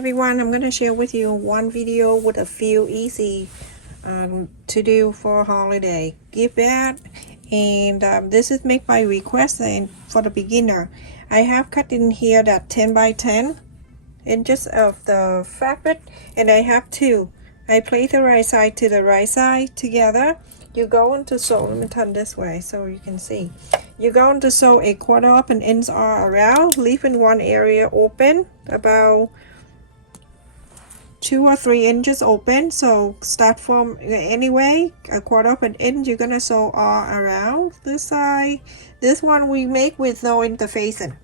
Everyone, I'm going to share with you one video with a few easy to do for holiday gift bag, and this is made by request and for the beginner. I have cut in here that 10 by 10 inches of the fabric, and I have two. I place the right side to the right side together. You go into sew, let me turn this way so you can see. You're going to sew a 1/4 of an inch all around, leaving one area open about 2 or 3 inches open. So start from anyway a 1/4 of an inch. You're gonna sew all around this side. This one we make with no interfacing.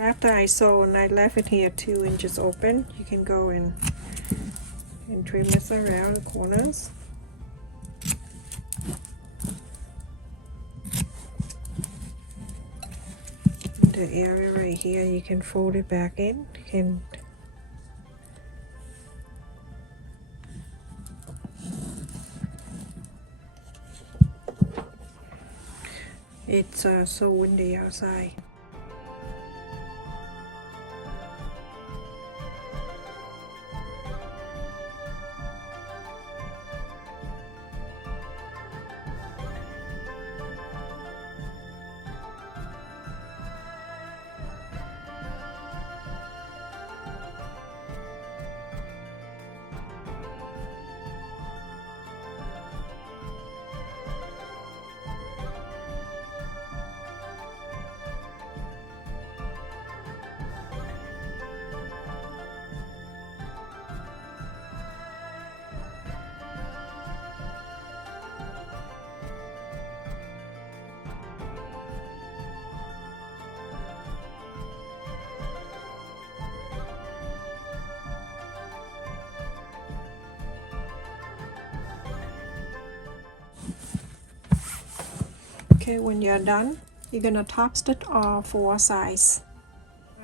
After I sew and I left it here 2 inches open, you can go and trim this around the corners. The area right here, you can fold it back in. It's so windy outside. Okay, when you're done, you're gonna top stitch all 4 sides.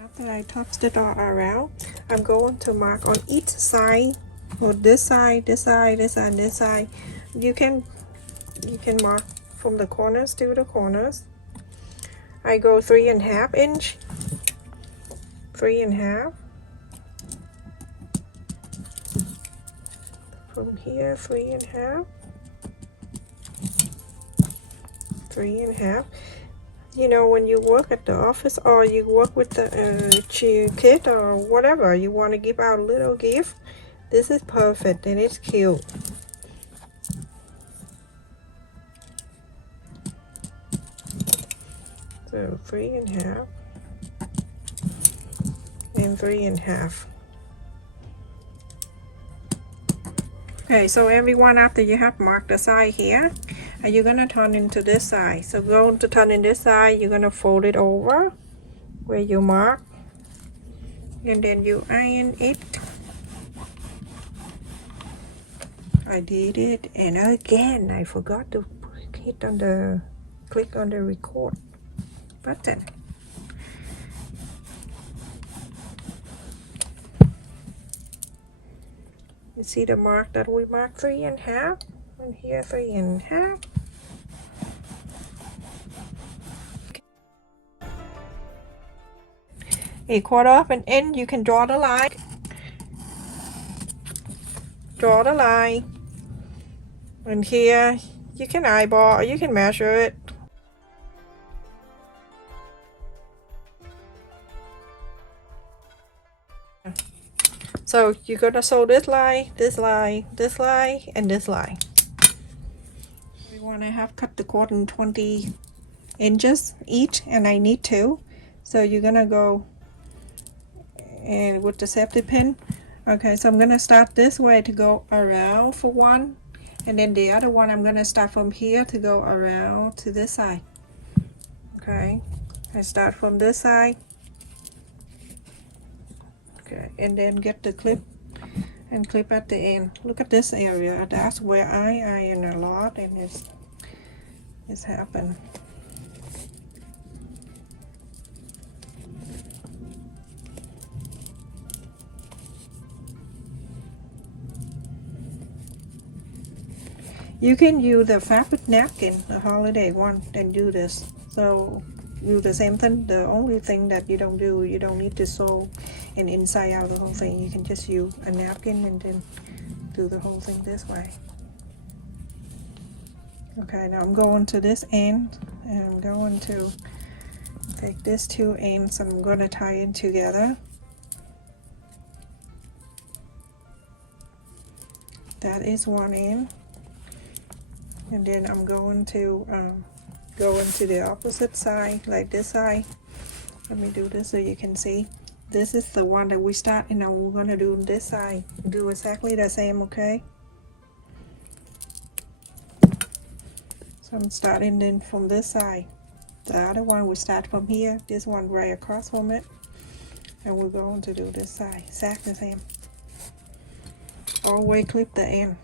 After I top stitch all around, I'm going to mark on each side, or this side, this side, this side, this side. You can mark from the corners to the corners. I go 3.5 inch, 3.5. From here, 3.5. 3.5. You know, when you work at the office or you work with the kid or whatever, you want to give out a little gift, this is perfect and it's cute. So 3.5 and 3.5. Okay, so everyone, after you have marked the side here, and you're gonna turn into this side. So going to turn in this side, you're gonna fold it over where you mark, and then you iron it. I did it, and again I forgot to click on the record button. You see the mark that we marked 3.5, and here 3.5. A 1/4 of an inch, you can draw the line. Draw the line. And here you can eyeball or you can measure it. So you're gonna sew this line, this line, this line, and this line. We wanna have cut the cotton 20 inches each, and I need 2. So you're gonna go and with the safety pin. Okay, so I'm gonna start this way to go around for one, and then the other one I'm gonna start from here to go around to this side. Okay, I start from this side. Okay, and then get the clip and clip at the end. Look at this area, that's where I iron a lot, and it's happened. You can use the fabric napkin, the holiday one, and do this. So do the same thing. The only thing that you don't need to sew and inside out the whole thing. You can just use a napkin and then do the whole thing this way. Okay, now I'm going to this end, and I'm going to take these two ends and I'm going to tie it together. That is one end, and then I'm going to go into the opposite side, like this side. Let me do this so you can see. This is the one that we start, and now we're going to do this side. Do exactly the same, okay? So I'm starting then from this side. The other one we start from here, this one right across from it, and we're going to do this side, exactly the same. Always clip the end.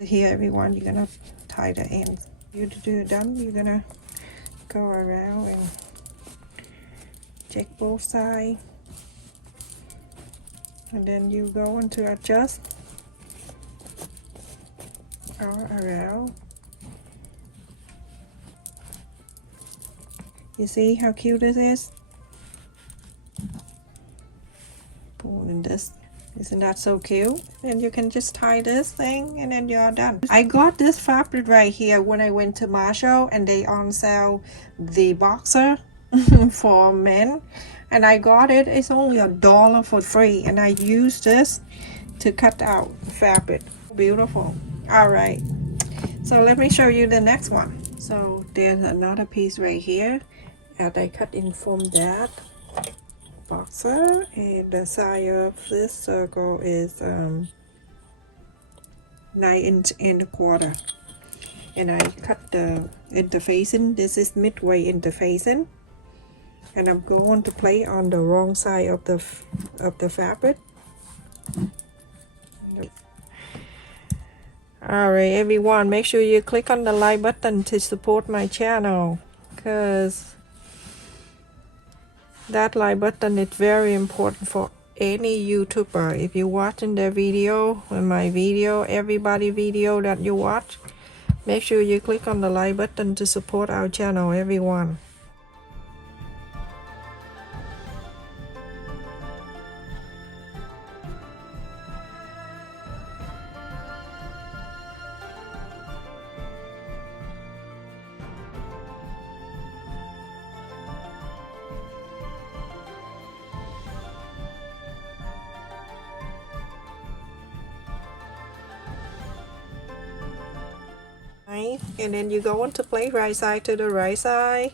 Here, everyone, you're gonna tie the ends. You do done, you're gonna go around and check both sides, and then you go into adjust all around. You see how cute this is? Pulling this. Isn't that so cute? And you can just tie this thing and then you're done. I got this fabric right here when I went to Marshall, and they on sale the boxer for men, and I got it. It's only $1 for free, and I used this to cut out fabric. Beautiful. All right, so let me show you the next one. So there's another piece right here, and I cut in from that boxer, and the size of this circle is 9.25 inches, and I cut the interfacing. This is midway interfacing, and I'm going to play on the wrong side of the fabric. Alright, everyone, make sure you click on the like button to support my channel, because that like button is very important for any YouTuber. If you're watching their video and my video, everybody video that you watch, make sure you click on the like button to support our channel, everyone. And then you go into play right side to the right side.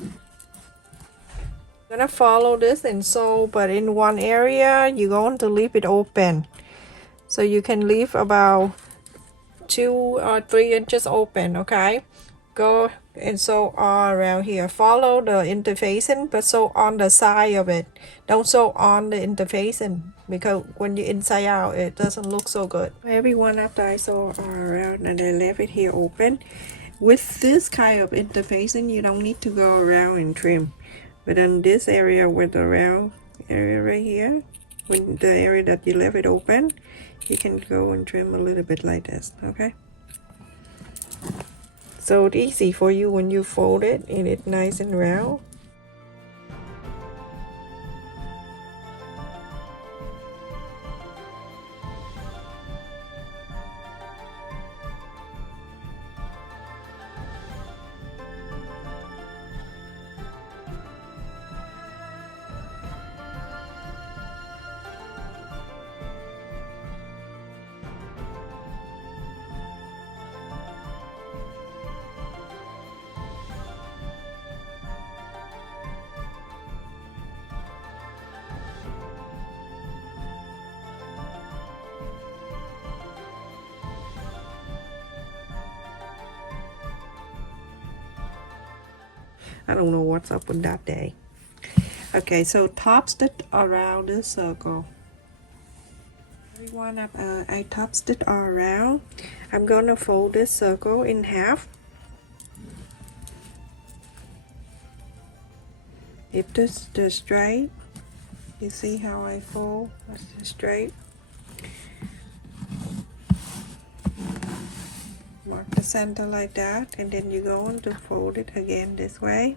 You're gonna follow this and sew, but in one area you're going to leave it open, so you can leave about 2 or 3 inches open. Okay, go and sew all around here. Follow the interfacing, but sew on the side of it. Don't sew on the interfacing, because when you inside out it doesn't look so good. Everyone, after I sew all around and I left it here open, with this kind of interfacing you don't need to go around and trim, but in this area with the round area right here, when the area that you left it open, you can go and trim a little bit like this. Okay, so it's easy for you when you fold it and it's nice and round. I don't know what's up with that day. Okay, so top stitch around the circle. Everyone, I top stitch all around. I'm gonna fold this circle in half. if this is straight, you see how I fold straight. Mark the center like that, and then you're going to fold it again this way.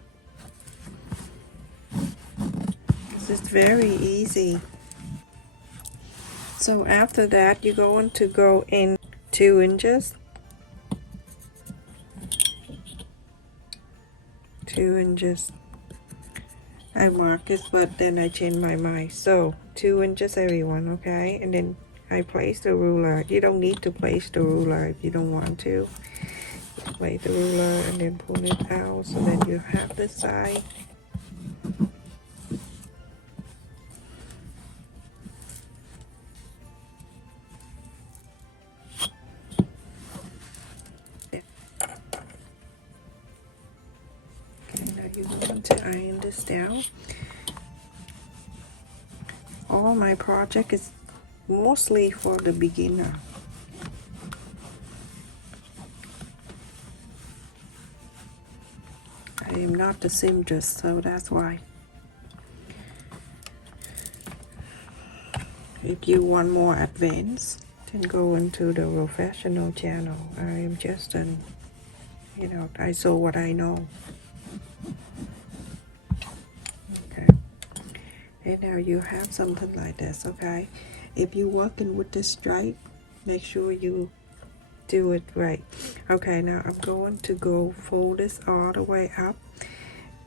This is very easy. So after that, you're going to go in 2 inches. 2 inches. I mark this, but then I change my mind. So 2 inches, everyone, okay? And then I place the ruler. You don't need to place the ruler if you don't want to. Place the ruler and then pull it out so that you have this side. You're going to iron this down. All my project is mostly for the beginner. I am not the seamstress, so that's why. If you want more advanced, then go into the professional channel. I am just an, you know, I saw what I know. And now you have something like this, okay? If you're working with this stripe, make sure you do it right. Okay, now I'm going to go fold this all the way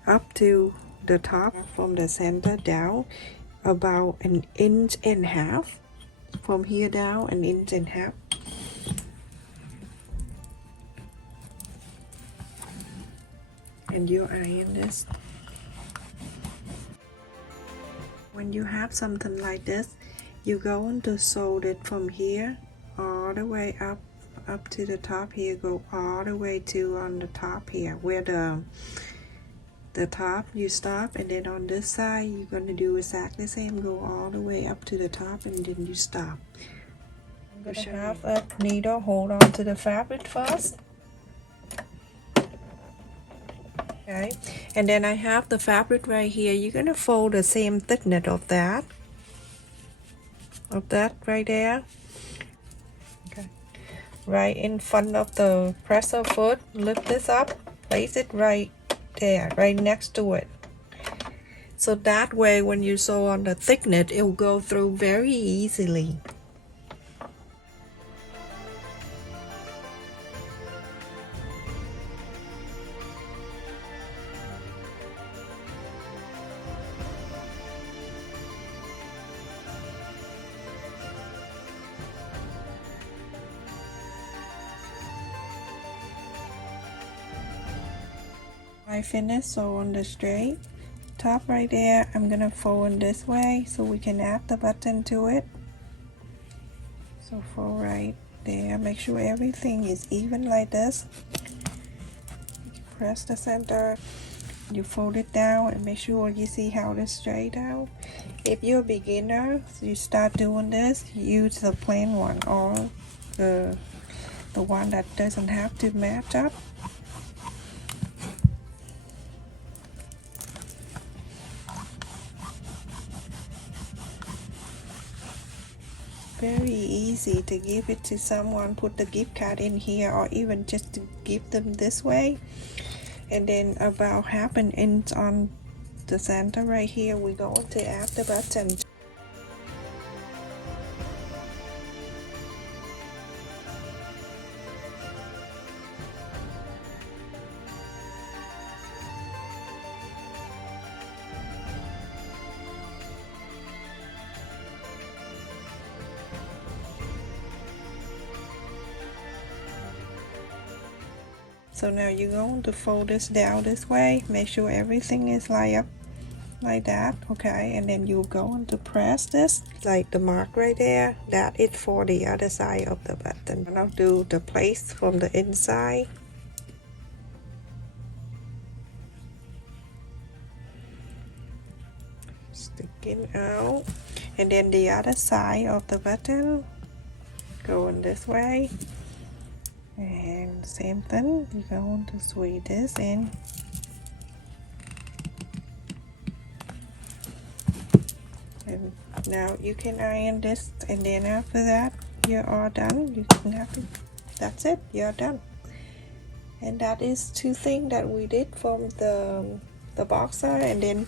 up to the top, from the center down about 1.5 inches. From here down 1.5 inches. And you iron this. When you have something like this, you're going to sew it from here all the way up to the top here. Go all the way to on the top here, where the top you stop, and then on this side you're going to do exactly the same. Go all the way up to the top, and then you stop. I'm going to have a needle hold on to the fabric first. Okay, and then I have the fabric right here. You're gonna fold the same thickness of that right there. Okay, right in front of the presser foot. Lift this up, place it right there, right next to it. So that way, when you sew on the thickness, it will go through very easily. I finished, so on the straight top right there, I'm gonna fold in this way so we can add the button to it. So fold right there, make sure everything is even like this. Press the center, you fold it down and make sure you see how it's straight out. If you're a beginner, so you start doing this, use the plain one or the one that doesn't have to match up. Very easy to give it to someone, put the gift card in here, or even just to give them this way. And then about 1/2 inch on the center right here, we're going to add the button. So now you're going to fold this down this way, make sure everything is lined up like that, okay? And then you're going to press this, like the mark right there, that is for the other side of the button. Now do the place from the inside. Sticking out. And then the other side of the button, going this way. And same thing, you're going to squeeze this in. And now you can iron this, and then after that you're all done. You can have to, that's it, you're done. And that is two things that we did from the boxer. And then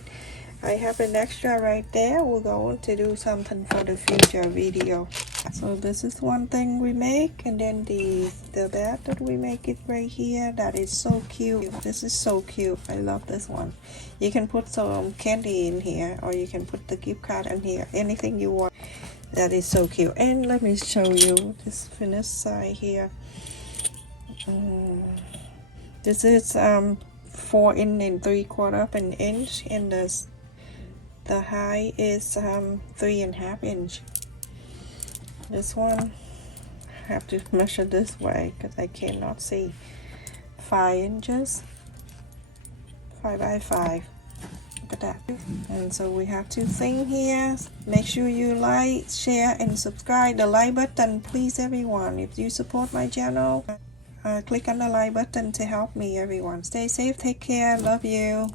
I have an extra right there. We're going to do something for the future video. So this is one thing we make, and then the bed that we make it right here. That is so cute. This is so cute. I love this one. You can put some candy in here, or you can put the gift card in here. Anything you want. That is so cute. And let me show you this finished side here. This is 4 3/4 of an inch, and the height is 3.5 inch. This one I have to measure this way because I cannot see. 5 inches, 5 by 5. Look at that. And so we have two things here. Make sure you like, share, and subscribe. The like button, please, everyone. If you support my channel, click on the like button to help me, everyone. Stay safe, take care, love you.